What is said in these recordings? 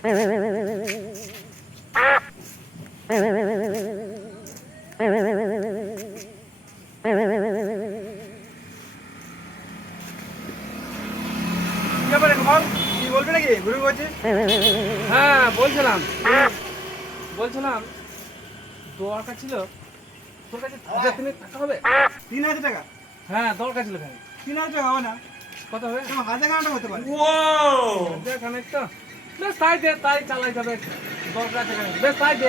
হ্যাঁ বলছিলাম দরকার ছিল তোর কাছে 1000 টাকা হবে। 3000 টাকা? হ্যাঁ দরকার ছিল। 3000 টাকা হবে না? কত হবে? 1000 টাকা হতে পারে। খানিক তো বেশ তাই দে, তাই চালাই যাবে। দরকার আছে বেশ তাই দে।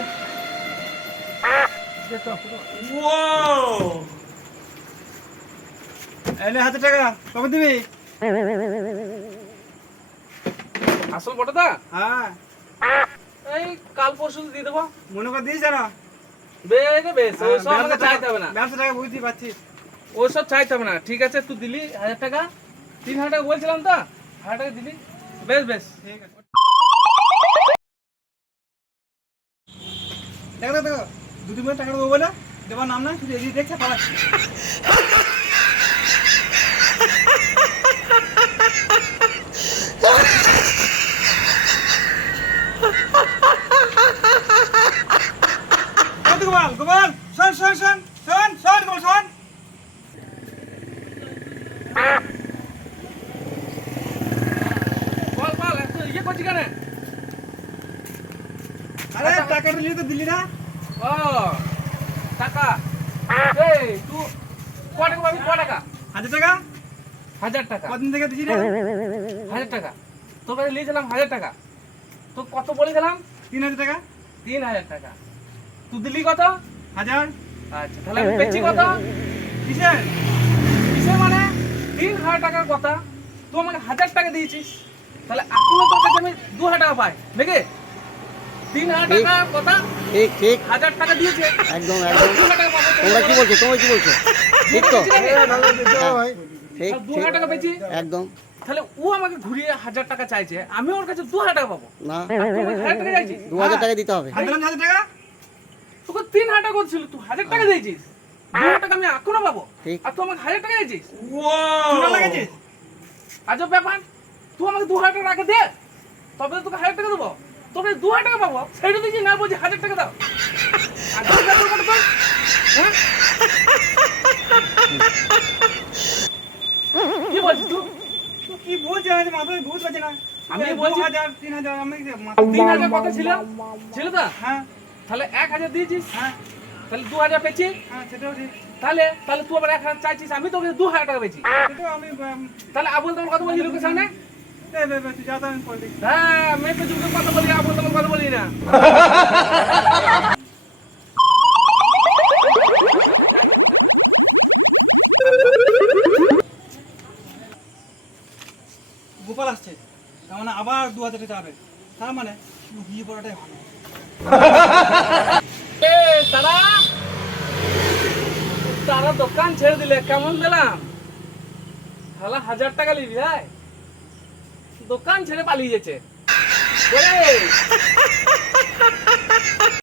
এনে 1000 টাকা কবে দিবি? আসল বটদা? হ্যাঁ এই কাল পরশু দিয়ে দেবো। মনে করে দিস না? বেশ ওইসব আমাকে চাইতে হবে না। ব্যবসা টাকা বুঝতে পারছিস, ওইসব চাইতে হবে না। ঠিক আছে তুই দিলি 1000 টাকা, 3000 টাকা বলছিলাম তো, 1000 টাকা দিলি। বেশ ঠিক আছে। দেখো দেখো 2-3 মিনিট টাকা দেবো বলে দেবার নাম না, শুধু এদিকে দেখছে পালাচ্ছি। গোপাল শোন শোন শোন শোন শোন গোপাল শোন। বল এত ইয়ে করছি কেন? আরে টাকা দিলি তো দিলি না? ও টাকা এই তুই ক টাকা পাবি? ক টাকা? 1000 টাকা? 1000 টাকা। কদিন থেকে দিছি রে? 1000 টাকা তোর কাছে নিয়েছিলাম। 1000 টাকা তো কত বলেছিলাম? 3000 টাকা? 3000 টাকা। তুই দিলি কত? 1000। আচ্ছা তাহলে আমি পেয়েছি কত? কিসের? কিসের মানে 3000 টাকার কথা তুই আমাকে 1000 টাকা দিয়েছিস, তাহলে এখনো তোর কাছে আমি 2000 টাকা পাই নাকি? 3000 টাকার কথা ঠিক ঠিক 1000 টাকা দিয়েছে একদম একদম। 2000 টাকা পাবো। তোমরা কি বলছো? তোমরা কি বলছো? ঠিক তো? ঠিক 2000 টাকা পেয়েছি, একদম। তাহলে ও আমাকে ঘুরিয়ে 1000 টাকা চাইছে, আমি ওর কাছে 2000 টাকা পাবো। না, আর তুই আমাকে 1000 টাকা চাইছিস। 2000 টাকা দিতে হবে। 1000 টাকা? তোকে 3000 টাকা ছিল, তুই 1000 টাকা দিয়েছিস। 2000 টাকা আমি এখনো পাবো, ঠিক। আর তুই আমাকে 1000 টাকা দিয়েছিস। চুনা লাগেছিস? আজব ব্যাপার। তুই আমাকে 2000 টাকা রাখে দে, তবে তো তোকে 1000 টাকা দেবো। তোকে 2000 টাকা পাবো, সেটা দিয়েছিস না, বলছি 1000 টাকা দাও। আজব ব্যাপার বলো তো, হ্যাঁ? কি বলছিস তুই? তুই কি বলছিস? আমি মাথায় বুঝতে পারছি না। আমি বলছি 2000 3000 আমি 3000 কত ছিল তো? হ্যাঁ তাহলে 1000 দিয়েছিস, হ্যাঁ তাহলে 2000 পেয়েছি। হ্যাঁ সেটাও ঠিক। তাহলে তুই আবার 1000 চাইছিস, আমি তোকে 2000 টাকা পেয়েছি। সেটাও আমি তাহলে আবুল তোমার কথা বলছি লোকের সামনে। তুই যা তো আমি করে দিই। হ্যাঁ মেয়েকে যুগে কথা বলি, আবুল তোমার কথা বলি না। গোপাল আসছে, তার মানে আবার 2000 টাকা হবে। তার মানে বিয়ে করাটাই ভালো। এ তারা দোকান ছেড়ে দিলে কেমন দিলাম? তাহলে 1000 টাকা নিবি? ভাই দোকান ছেড়ে পালিয়ে গেছে।